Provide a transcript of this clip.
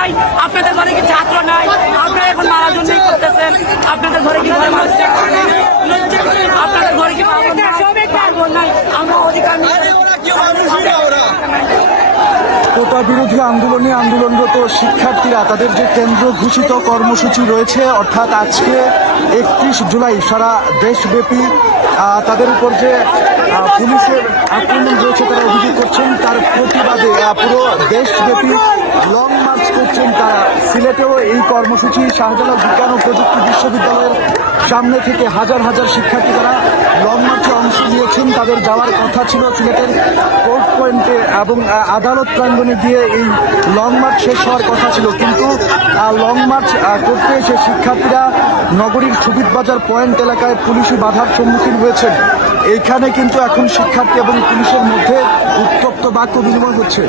নাই আপনাদের ঘরে কি ছাত্র নাই? আপনারা এখন মারা জন্য করতেছেন। আপনাদের ঘরে কি ঘরে মানুষ আপনাদের ঘরে কি বিরোধী আন্দোলনে আন্দোলনরত শিক্ষার্থীরা তাদের যে কেন্দ্র ঘোষিত কর্মসূচি রয়েছে অর্থাৎ আজকে একত্রিশ জুলাই সারা দেশব্যাপী তাদের উপর যে পুলিশের আক্রমণ রয়েছে তারা অভিযোগ করছেন তার প্রতিবাদে পুরো দেশব্যাপী লং মার্চ তারা সিলেটেও এই কর্মসূচি শাহজালাল বিজ্ঞান ও প্রযুক্তি বিশ্ববিদ্যালয়ের সামনে থেকে হাজার হাজার শিক্ষার্থী তারা লং মার্চে অংশ নিয়েছেন। তাদের যাওয়ার কথা ছিল সিলেটের কোর্ট পয়েন্টে এবং আদালত প্রাঙ্গণে গিয়ে এই লং মার্চ শেষ হওয়ার কথা ছিল। কিন্তু লং মার্চ করতে এসে শিক্ষার্থীরা নগরীর সুবিধ বাজার পয়েন্ট এলাকায় পুলিশি বাধার সম্মুখীন হয়েছেন। এইখানে কিন্তু এখন শিক্ষার্থী এবং পুলিশের মধ্যে উত্তপ্ত বাক্য বিনিময় হচ্ছে।